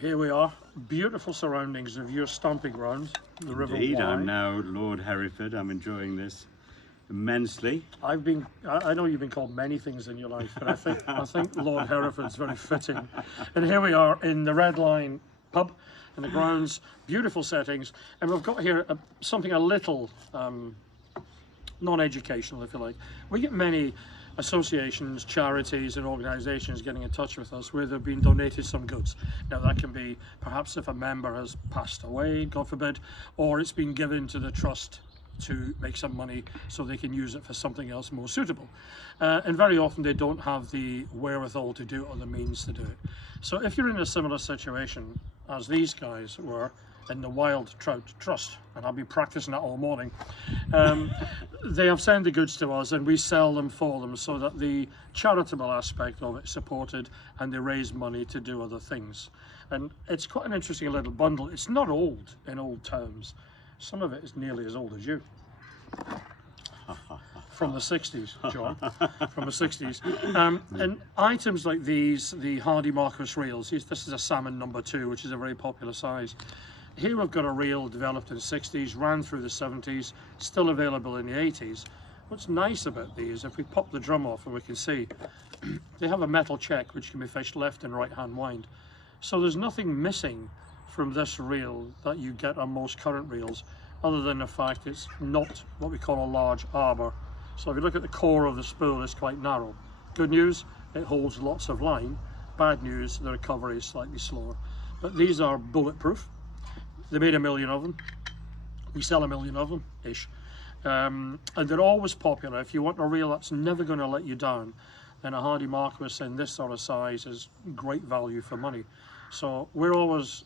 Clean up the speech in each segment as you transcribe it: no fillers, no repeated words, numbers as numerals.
Here we are, beautiful surroundings of your stomping ground, the River Wye. Indeed, I'm now Lord Hereford. I'm enjoying this immensely. I know you've been called many things in your life, but I think Lord Hereford's very fitting. And here we are in the Red Line pub, in the grounds, beautiful settings, and we've got here something a little non-educational, if you like. We get many associations, charities and organisations getting in touch with us where they've been donated some goods. Now that can be perhaps if a member has passed away, God forbid, or it's been given to the trust to make some money so they can use it for something else more suitable. And very often they don't have the wherewithal to do it or the means to do it. So if you're in a similar situation as these guys were in the Wild Trout Trust, and I'll be practicing that all morning, they have sent the goods to us and we sell them for them so that the charitable aspect of it is supported and they raise money to do other things. And it's quite an interesting little bundle. It's not old in old terms. Some of it is nearly as old as you. From the 60s, John, from the 60s. And items like these, the Hardy Marquis reels, this is a salmon number 2, which is a very popular size. Here we've got a reel developed in the 60s, ran through the 70s, still available in the 80s. What's nice about these, if we pop the drum off and we can see, they have a metal check which can be fished left and right hand wind. So there's nothing missing from this reel that you get on most current reels, other than the fact it's not what we call a large arbor. So if you look at the core of the spool, it's quite narrow. Good news, it holds lots of line. Bad news, the recovery is slightly slower. But these are bulletproof. They made 1 million of them. We sell 1 million of them, ish. And they're always popular. If you want a reel that's never going to let you down, then a Hardy Marquis in this sort of size is great value for money. So we're always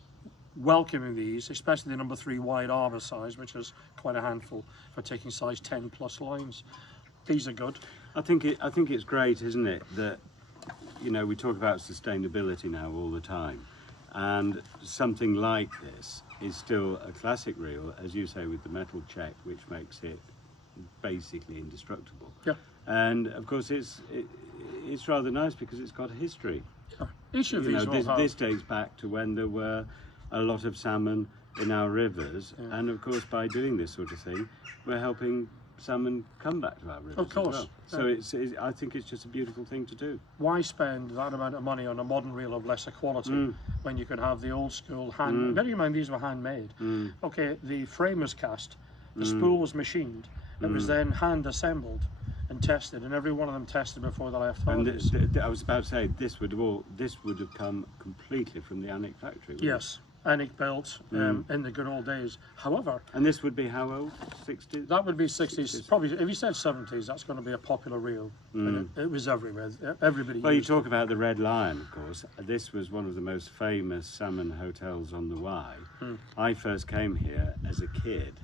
welcoming these, especially the number 3 wide arbor size, which is quite a handful for taking size 10 plus lines. These are good. I think it's great, isn't it, that, you know, we talk about sustainability now all the time, and something like this is still a classic reel, as you say, with the metal check, which makes it basically indestructible. Yeah. And of course it's rather nice because it's got a history. Yeah. Each of these this dates back to when there were a lot of salmon in our rivers, yeah. And of course by doing this sort of thing we're helping salmon come back to our rivers. Of course. As well. So I think it's just a beautiful thing to do. Why spend that amount of money on a modern reel of lesser quality when you can have the old school hand? Bear in mind these were handmade. Okay, the frame was cast, the spool was machined, it was then hand assembled and tested, and every one of them tested before they left holidays. And I was about to say this would have come completely from the Anik factory. Yes. Anik built in the good old days. However, and this would be how old? 60s? That would be 60s. Probably, if you said 70s, that's going to be a popular reel. And it was everywhere. Everybody. Well, you talk about the Red Lion, of course. This was one of the most famous salmon hotels on the Wye. I first came here as a kid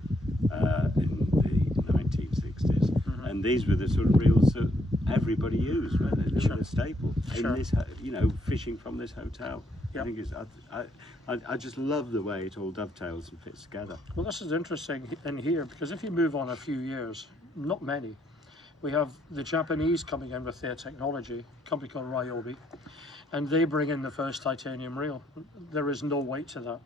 in the 1960s, and these were the sort of reels that everybody used, weren't they? They were a staple in this, you know, fishing from this hotel. Yep. I think I just love the way it all dovetails and fits together. Well, this is interesting in here because if you move on a few years, not many, we have the Japanese coming in with their technology, a company called Ryobi, and they bring in the first titanium reel. There is no weight to that.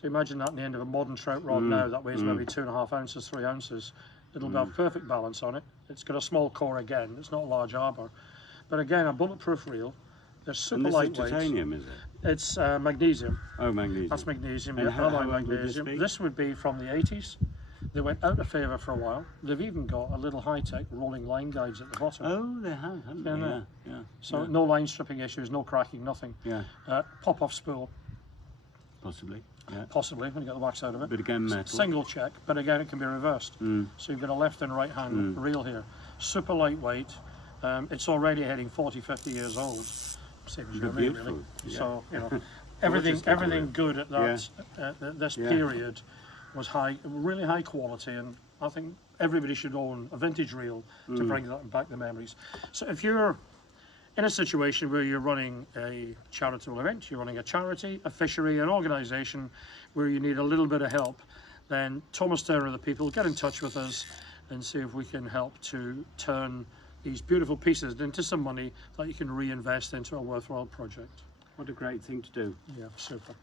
So imagine that in the end of a modern trout rod now that weighs maybe 2.5 ounces, 3 ounces. It'll have perfect balance on it. It's got a small core again. It's not a large arbor, but again a bulletproof reel. They're super lightweight. Is titanium, is it? It's magnesium. Oh, magnesium. That's magnesium. And Yeah, how magnesium. Would this would be from the 80s. They went out of favour for a while. They've even got a little high-tech rolling line guides at the bottom. Oh, they have, haven't they? Yeah. So no line stripping issues, no cracking, nothing. Yeah. Pop-off spool. Possibly. Yeah. Possibly, when you get the wax out of it. But again, metal. Single check, but again, it can be reversed. So you've got a left and right hand reel here. Super lightweight. It's already heading 40, 50 years old. Same as your mate, really. Yeah. So, you know, everything good at that this period was really high quality, and I think everybody should own a vintage reel to bring back the memories. So if you're in a situation where you're running a charitable event, you're running a charity, a fishery, an organisation where you need a little bit of help, then Thomas Turner and the people, get in touch with us and see if we can help to turn these beautiful pieces into some money that you can reinvest into a worthwhile project. What a great thing to do. Yeah, super.